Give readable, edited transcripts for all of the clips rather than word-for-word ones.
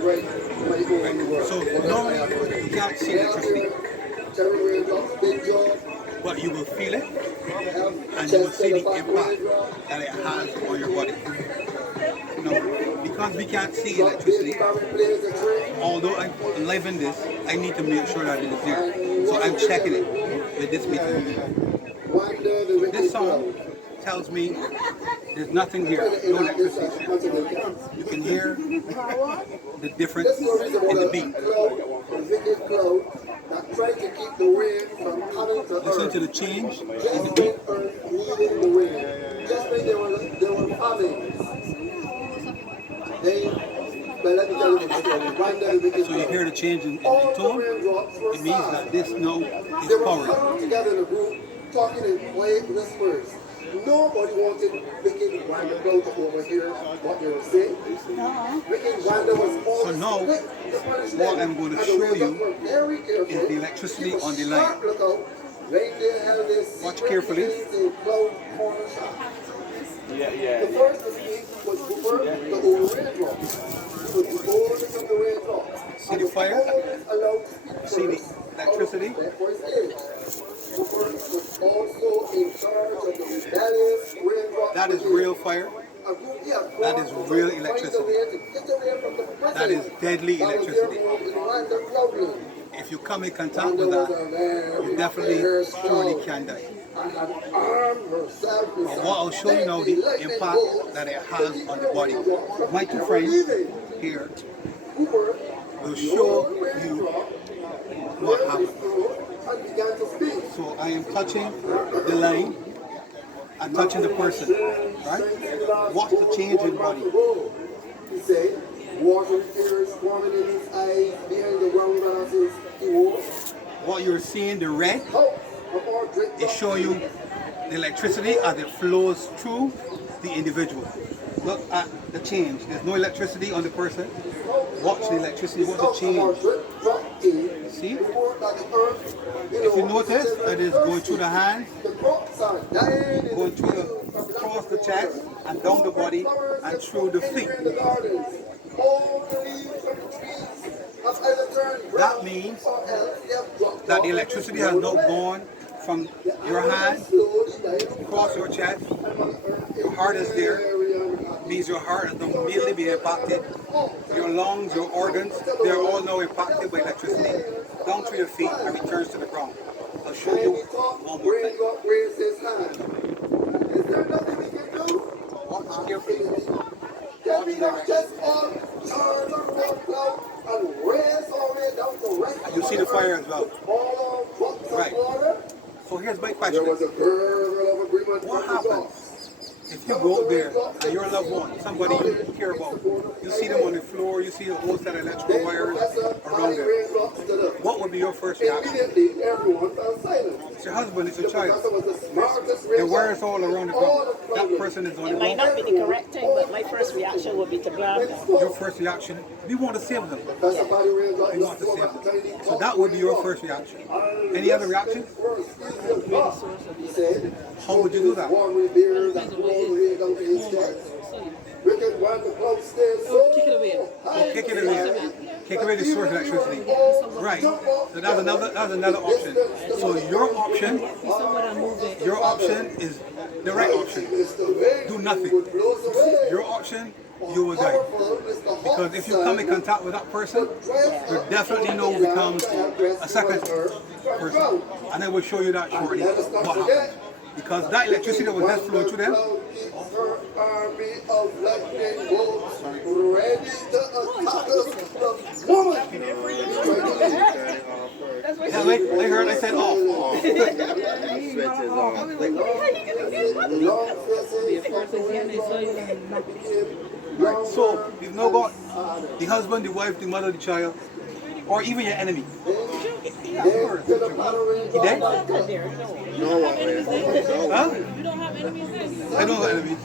Right. So normally you can't see electricity, but you will feel it and you will see the impact that it has on your body. Now, because we can't see electricity, although I live in this, I need to make sure that it is there. So I'm checking it with this meter. So this song tells me there's nothing here, no electricity. You can hear the difference in the beat. Listen to the change in the beat. So you hear the change in tone. It means that this note is powered. Talking in quiet whispers. Nobody wanted Wicked Wanda to overhear what they were saying. Wicked Wanda was all so now, what I'm going to show you is the electricity on the line. Watch carefully. The first to speak was before the old red rock. See the fire? See the electricity? That is real fire. That is real electricity. That is deadly electricity. If you come in contact with that, you definitely surely can die. But what I'll show you now, the impact that it has on the body. My two friends here will show you what happens. So I am touching the line, I'm touching the person, right? Watch the change in body. He said, water tears forming in his eyes, behind the brown glasses he wore. What you're seeing, the red, is showing you the electricity as it flows through the individual. Look at the change. There's no electricity on the person. Watch the electricity, watch the change. See? If you notice, it is going through the hands, going through across the chest and down the body and through the feet. That means that the electricity has now gone from your hand across your chest. Your heart is there. Means your heart is immediately being impacted. Your lungs, your organs, they are all now impacted by electricity. Down through your feet and returns to the ground. I'll show you one more thing. Watch carefully. You see the fire as well. Right. So here's my question. What happens if you go there and your loved one, somebody you care about, you see them on the floor, you see a whole set of electrical wires around them, what would be your first reaction? It's your husband, it's your child. The wires all around the ground. That person is on the ground. It might not be the correct thing, but my first reaction would be to grab them. Your first reaction, we want to save them. We want to save them. So that would be your first reaction. Any other reaction? How would you do that? Kick it away. Oh, kick it away. Kick away the source of electricity. Right. So that's another option. So your option is the right option. Do nothing. Your option, you will die. Because if you come in contact with that person, you definitely know who becomes a second person. And I will show you that shortly what happens. Because that electricity that was just flowing through them. Yeah, I heard I said off. Right, so you've now got the husband, the wife, the mother, the child, or even your enemy. Yeah, of course. He dead? No. Huh? You don't have enemies then? I don't have enemies.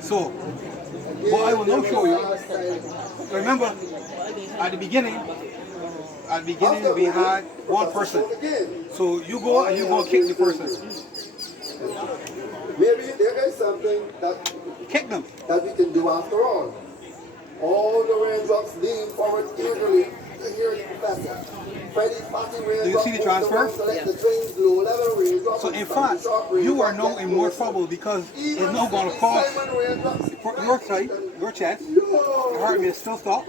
So, what I will now show you, remember, at the beginning we had one person. So you go and you go kick the person. Maybe there is something that Kick them. we can do after all. All the raindrops raindrops lean forward eagerly to hear the professor. Do you see the transfer? So in fact, you are now in more trouble because it's now going to cross your side, your chest. Your heart rate is still stopped.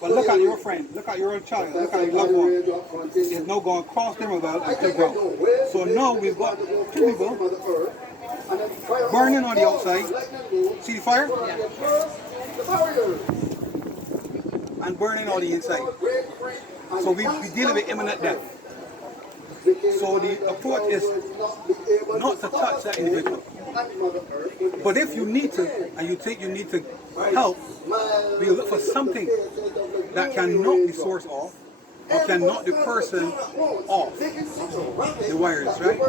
But look at your friend, look at your child, look at your loved one. It's now going to cross them about and still ground. So now we've got two people burning on the outside. See the fire? And burning on the inside. So we deal with imminent death. So the approach is not to touch that individual. But if you need to, and you think you need to help, we look for something that can knock the source off, or can knock the person off the wires, right?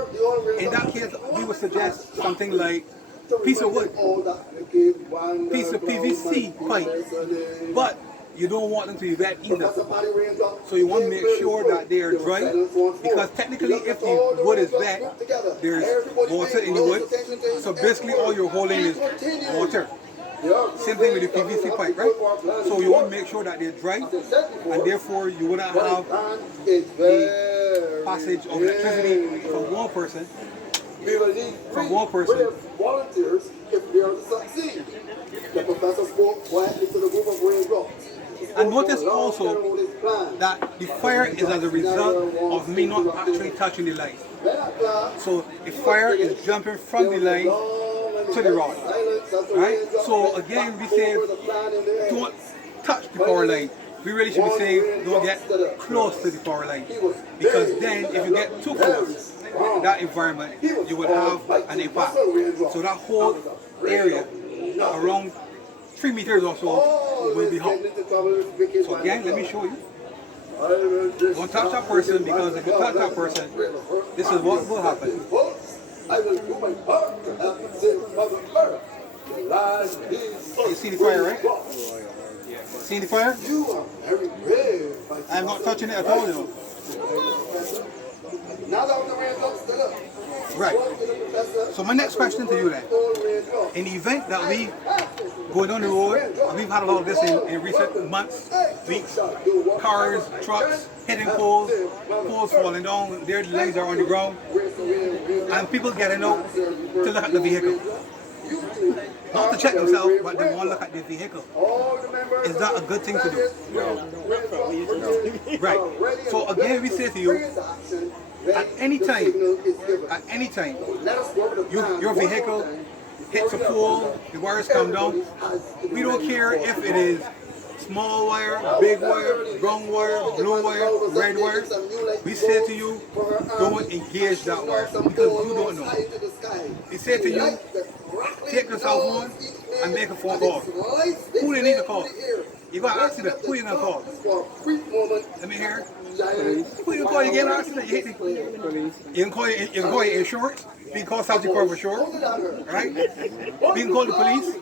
In that case, we would suggest something like piece of wood, piece of PVC pipe, but you don't want them to be wet either. So you want to make sure that they are dry, because technically if the wood is wet, there's water in the wood. So basically all you're holding is water. Same thing with the PVC pipe, right? So you want to make sure that they're dry, and therefore you wouldn't have the passage of electricity from one person volunteers if we are to succeed. The professor spoke quietly to the group of raindrops. And notice also that the fire is as a result of me not actually touching the light. So the fire is jumping from the line to the rod, right? So again, we say don't touch the power line. We really should be saying don't get close to the power line, because then if you get too close, that environment, you would have an impact. So that whole area around 3 meters or so will be hot. So again, let me show you. Don't touch that person, because if you touch that person, this is what will happen. You see the fire, right? See the fire? I'm not touching it at all, you know. Right. So my next question to you then, in the event that we go down the road, and we've had a lot of this in recent months, weeks, cars, trucks, hitting poles, poles falling down, their legs are on the ground, and people getting out to look at the vehicle. Not to check themselves, but they want to look at the vehicle. Is that a good thing to do? No. Right. So again, we say to you, at any time, your vehicle hits a pole, the wires come down. We don't care if it is small wire, big wire, brown wire, blue wire, red wire. We say to you, don't engage that wire, because you don't know. We say to you, take your cell phone and make a phone call. Who they need to call? You got an accident, who you gonna call? Let me hear. Who you call? You get an accident, you hit the police. You can call your insurance. You can call South Dakota for sure, right? We can call the police.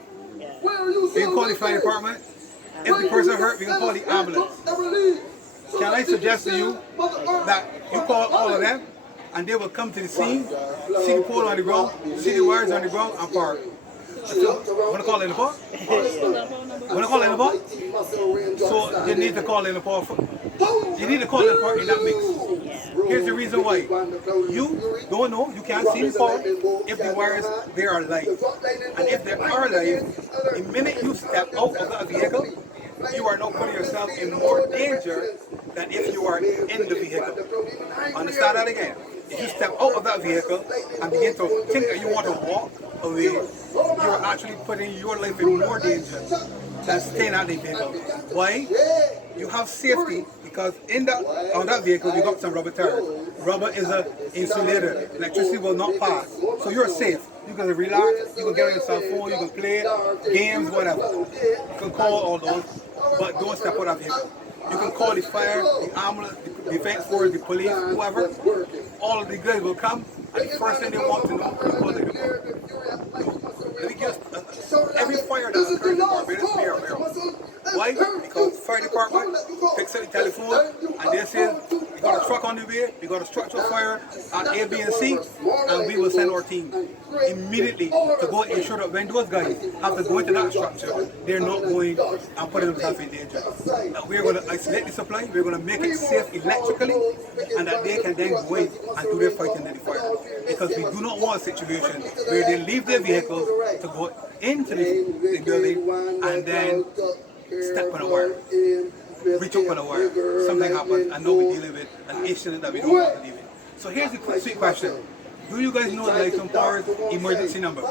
We can call the fire department. If the person hurt, we can call the ambulance. Can I suggest to you that you call all of them, and they will come to the scene, see the pole on the ground, see the wires on the ground, and park. Want to call in the park? Want to call in the park? So you need to call in the park. You need to call in the park in that mix. Here's the reason why. You don't know, you can't see the park if the wires, they are live. And if they are live, the minute you step out of that vehicle, you are now putting yourself in more danger than if you are in the vehicle. Understand that again. If you step out of that vehicle and begin to think that you want to walk away, you're actually putting your life in more danger than staying at the vehicle. Why? You have safety, because on that vehicle you got some rubber tires. Rubber is an insulator. Electricity will not pass. So you're safe. You can relax, you can get on your cell phone, you can play games, whatever. You can call all those, but don't step out of the vehicle. You can call the fire, the ambulance, the defense force, the police, whoever. All of the guys will come, and the first thing they want to know is what they're doing. Let me guess, every fire that occurs in Barbados, we are aware of. Why? Because the fire department picks up the telephone, and they say, you got a truck on the way, we got a structural fire at A, B, and C, and we will send our team immediately to go and ensure that when those guys have to go into that structure, they're not going and putting themselves in danger. We're going to isolate the supply, we're going to make it safe electrically, and that they can then go in and do their fighting in the fire. Because we do not want a situation where they leave their vehicles to go into the building and then step on a wire, reach up on a wire, something happens, and now we're dealing with an incident that we don't want to deal with. So here's the sweet question. Do you guys know the Lighton Power's emergency number?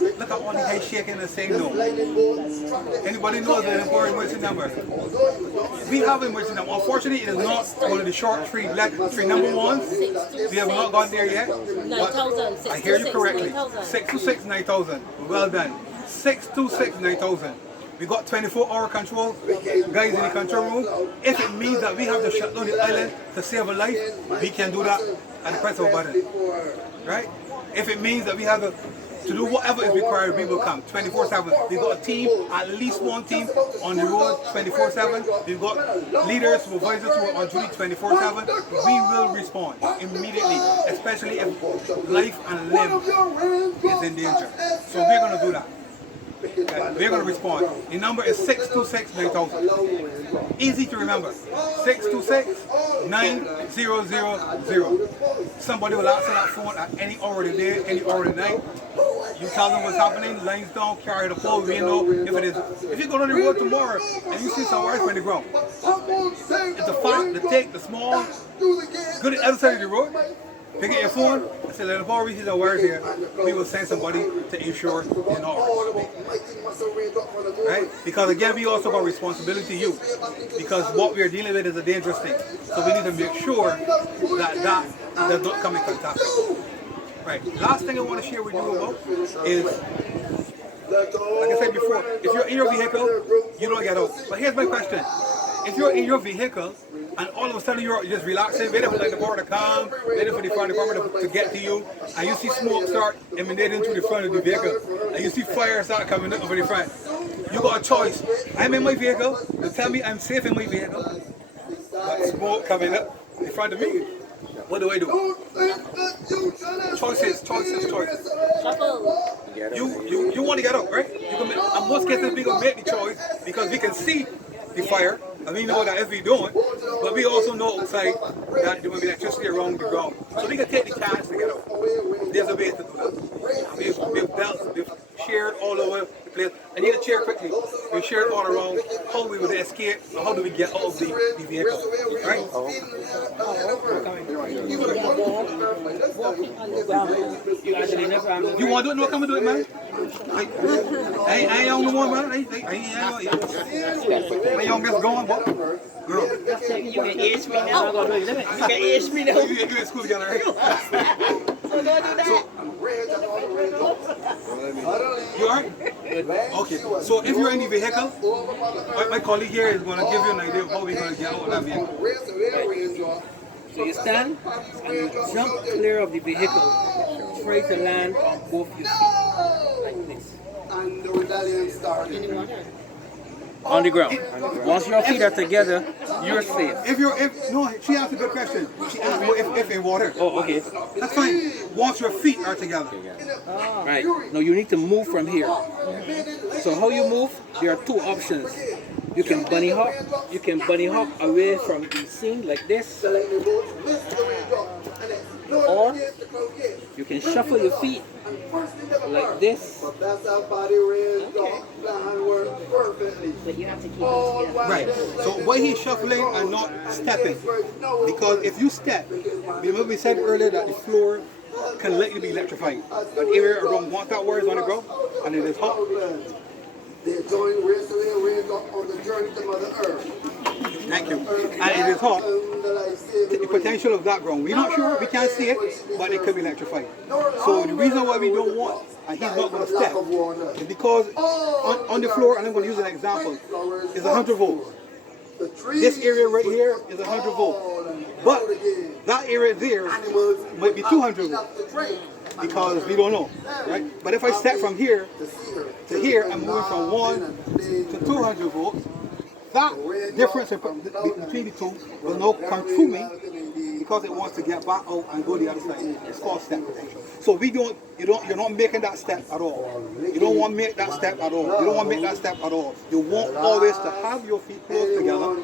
Look at all the guys shaking and saying no. Anybody knows the Lighton Power emergency number? We have an emergency number. Unfortunately, it is not one of the short three number ones. We have not got there yet. But I hear you correctly. 626-9000. Well done. 626-9000. We got 24-hour control, guys in the control room. If it means that we have to shut down the island to save a life, we can do that at the press of a button, right? If it means that we have to do whatever is required, we will come 24/7. We've got a team, at least one team on the road 24/7. We've got leaders, supervisors who are on duty 24/7. We will respond immediately, especially if life and limb is in danger. So we're going to do that. We're going to respond. The number is 626-9000. Easy to remember. 626-9000. Somebody will answer that phone at any hour of the day, any hour of the night. You tell them what's happening, lines down, carry the pole, we know if it is. If you go on the road tomorrow and you see some wires on the ground, it's the fat, the thick, the small, go to the other side of the road, pick up your phone, and say, let the power we see some wires here, we will send somebody to ensure they're not hurt. Right? Because again, we also got responsibility to you. Because what we are dealing with is a dangerous thing. So we need to make sure that that does not come in contact. Right. Last thing I want to share with you about is, like I said before, if you're in your vehicle, you don't get out. But here's my question. If you're in your vehicle and all of a sudden you're just relaxing, waiting for like the power to come, waiting for the fire department to get to you, and you see smoke start emanating through the front of the vehicle, and you see fire start coming up over the front, you got a choice. I'm in my vehicle, you tell me I'm safe in my vehicle, but smoke coming up in front of me. What do I do? Choices. You want to get up, right? You can make, in most cases, we can make the choice because we can see the fire and we know that if we don't, but we also know outside that there will be electricity around the ground. So we can take the chance to get up. There's a way to do that. We've shared all over the place. I need a chair quickly. We've shared all around how we would escape and how do we get out of the vehicle. Right? You want to do it? No, come and do it, man. I ain't on the one, man. My youngest going, but girl. You can age me now. You can age me now. You in school together, right? So don't do that. You alright? Okay. So if you're in the vehicle, my colleague here is going to give you an idea of how we're going to get out of that vehicle. So you stand and you jump clear of the vehicle. Try to land on both your feet, like this. And the rebellion started. On the ground. Once your feet are together, you're safe. No, she asked a good question. She asked if in water. Oh, okay. That's fine. Once your feet are together. Right. No, you need to move from here. So how you move? There are two options. You can bunny hop. You can bunny hop away from the scene like this. Or you can shuffle your feet like this. But you have to keep it together. Right. So why he's shuffling and not stepping? Because if you step, remember we said earlier that the floor can likely be electrified. But the area around 1,000 wires on the ground and it is hot. They're going race on the journey to Mother Earth. Thank you. And it is hot. The potential of that ground, we're not sure, we can't see it, but it could be electrified. So the reason why we don't want, and he's not going to step, is because on the floor, and I'm going to use an example, is 100 volts. This area right here is 100 volts. But that area there might be 200 volts. Because we don't know, right? But if I step from here to here, I'm moving from 1 to 200 volts. That difference between the two will now come through me because it wants to get back out and go the other side. It's called step potential. So you're not making that step at all. You don't want to make that step at all. You don't want to make that step at all. You want always to have your feet close together,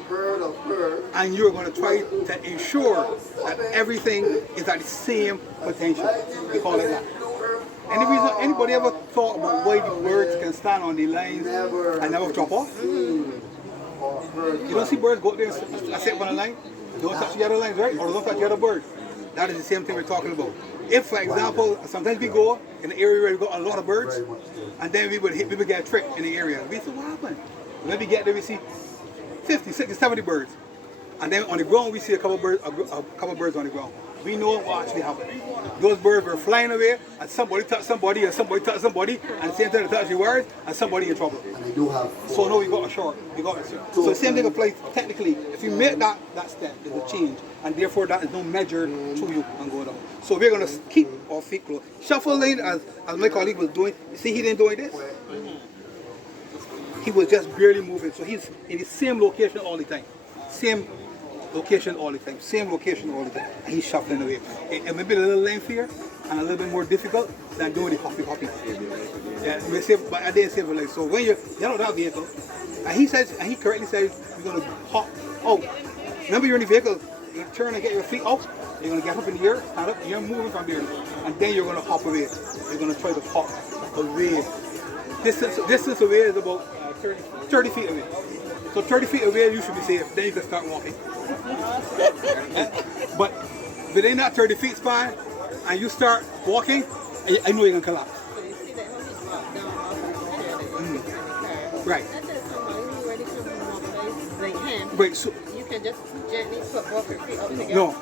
and you're going to try to ensure that everything is at the same potential. We call it that. Any reason anybody ever thought about why the birds can stand on the lines and never drop off? You don't see birds go there and sit on a line, don't touch the other lines, right? Or don't touch the other bird. That is the same thing we're talking about. If, for example, sometimes we go in an area where we got a lot of birds, and then we would get tricked in the area. We say, what happened? When we get there, we see 50, 60, 70 birds. And then on the ground, we see a couple birds on the ground. We know what actually happened. Those birds were flying away, and somebody touched somebody, and somebody touched somebody, and at the same time they touched the birds, and somebody in trouble. So no, we got a short. So the same thing applies technically. If you make that step, there's a change, and therefore that is no measure to you and go down. So we're going to keep our feet close. Shuffling, as my colleague was doing, you see he didn't do this? He was just barely moving. So he's in the same location all the time. Same location all the time. And he's shuffling away. It may be a little lengthier and a little bit more difficult than doing the hoppy. Yeah, but I didn't save a leg. So when you get out of that vehicle, and he correctly says, you're going to hop out. Remember, you're in the vehicle, you turn and get your feet out, you're going to get up in the air, stand up, you're moving from there, and then you're going to hop away. You're going to try to hop away. Distance away is about 30 feet away. So 30 feet away, you should be safe. Then you can start walking. But within that 30 feet span, and you start walking, I know you're going to collapse. So you see that when you walk down off of the chair that you're in the car. Right. Let's say somebody who already comes from one place, they can. Right, so You can just gently put both your feet up together. no.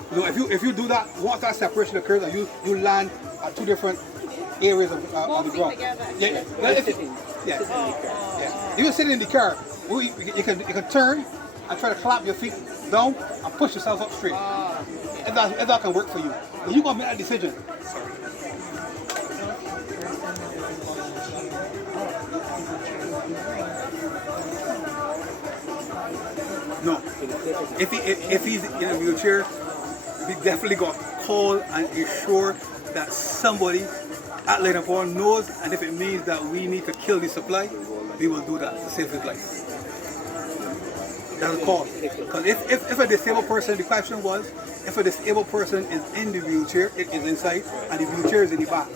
If you do that, once that separation occurs, and you land at two different areas of the ground. Yeah. You can sit in the car. You can turn and try to clap your feet down and push yourself up straight. If that can work for you, but you're gonna make that decision. No. If he's in a wheelchair, we definitely got to call and ensure that somebody at Light and Power knows, and if it means that we need to kill the supply, we will do that to save his life. That's a call. Because if a disabled person, the question was, if a disabled person is in the wheelchair, it is inside, and the wheelchair is in the back,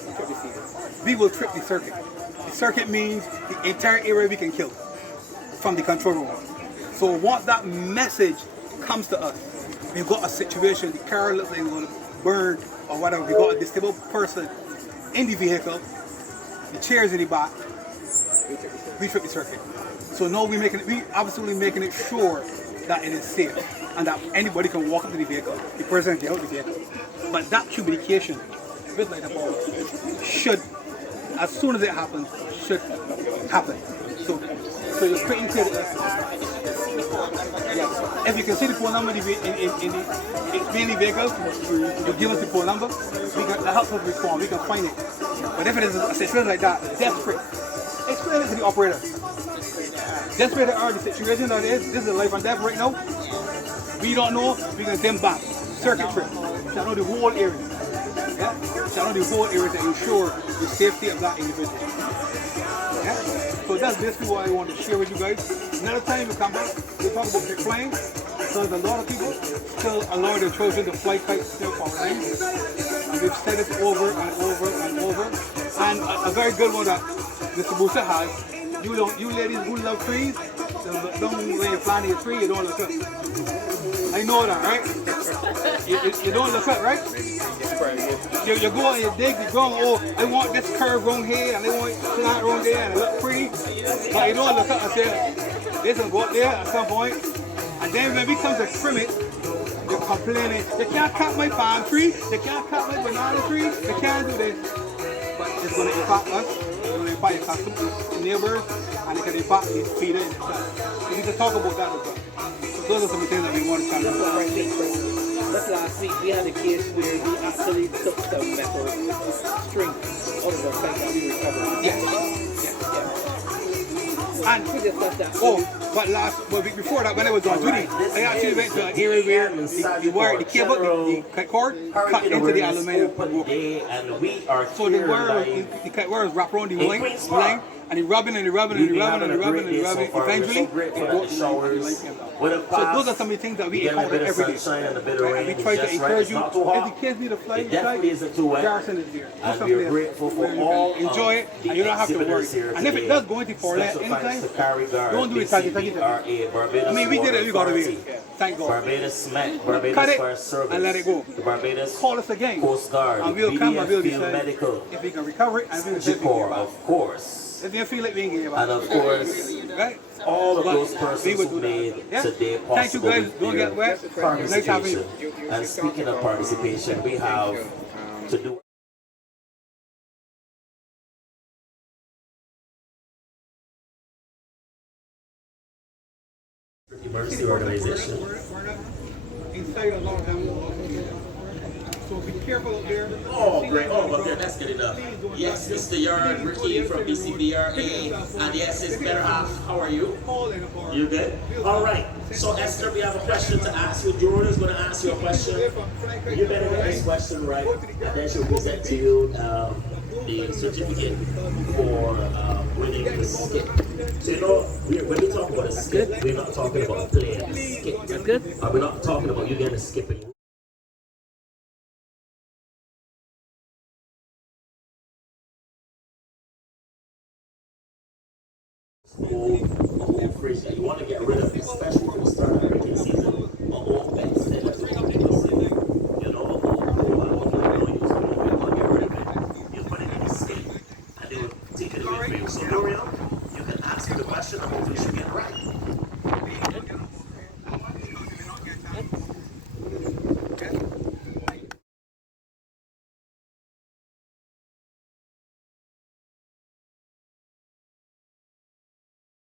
we will trip the circuit. The circuit means the entire area we can kill from the control room. So once that message comes to us, we've got a situation, the car looks like it's going to burn or whatever, we got a disabled person in the vehicle, the chair is in the back, we trip the circuit. So now we absolutely making it sure that it is safe and that anybody can walk into the vehicle, the person can get out of the vehicle. But that communication with Light and Power should, as soon as it happens, should happen. So you're pretty clear. If you can see the phone number in the vehicle, you give us the phone number, that helps us respond, we can find it. But if it is a situation like that, desperate, explain it to the operator. Desperate are the situation that is, this is a life and death right now. We don't know, we can send back. Circuit trip. Shall know the whole area. Yeah? Shall know the whole area to ensure the safety of that individual. Yeah? So that's basically what I want to share with you guys. Another time we come back, we'll talk about flying. Because a lot of people still allow their children to fly kites still for lines. And we've said it over and over and over. And a very good one that Mr. Brewster has. You ladies who love trees, don't when you're planting a tree, you don't look up. I know that, right? You don't look up, right? You go and you dig the ground, oh, I want this curve around here, and I want plant around there, and it look pretty. But you don't look up and say, this will go up there at some point. And then when we come to trim it, you're complaining, you can't cut my palm tree, you can't cut my banana tree, you can't do this. But it's going to impact us. Impact your customers, neighbors, and it can impact the feeder in itself. We need to talk about that as well. So those are some of the things that we want to talk about. Just last week we had a case where we actually took some metal string out of the pipe that we recovered. Yeah. And we discussed that. But week before that, when I was on duty, I actually went to an area where the wire, the cable, the cord cut into the aluminum. So the wire was wrapped around the line, and he rubbing and he rubbing and he rubbing and he rubbing and he rubbing. Eventually, it broke the line. So those are some of the things that we encounter every day. And we try to encourage you. If the kids need a flight, Garrison is here. And we are grateful for all enjoy it, and you don't have to worry. And if it does go into Portland anytime, don't do it. I mean, we did it. We got away. Thank God. Barbados SMAC, Barbados Cut it Fire Service, and let it go. the Barbados Call us again, Coast Guard, and we'll come and we'll Field decide Medical, if we can recover it, and we'll take Corps, it. of course, If you feel like we can give and of course, right? all of But those persons we who would do made that. Yeah. today Thank you possible guys. with Don't their get wet. Nice having you. participation. And speaking of participation, we have to do emergency organization. Inside a lot of them. So be careful up there. Oh, great. Oh, okay, that's good enough. Yes, Mr. Yard, Ricky from BCBRA. And yes, it's better half. How are you? You good? All right. So, Esther, we have a question to ask you. Jordan is going to ask you a question. You better get this question right. And then she'll present to you the certificate for winning the skip. So, you know, when we talk about a skip, we're not talking about playing a skip. That's good. We're not talking about you getting a skipping. Whole fridge that you want to get rid of, especially when you start a hurricane season. A whole bed set that's going to be you know, a whole you want to get rid of it. You put it in the skip and they will take it away for you. So, L'Oreal, you can ask her the question and hopefully she'll get it right.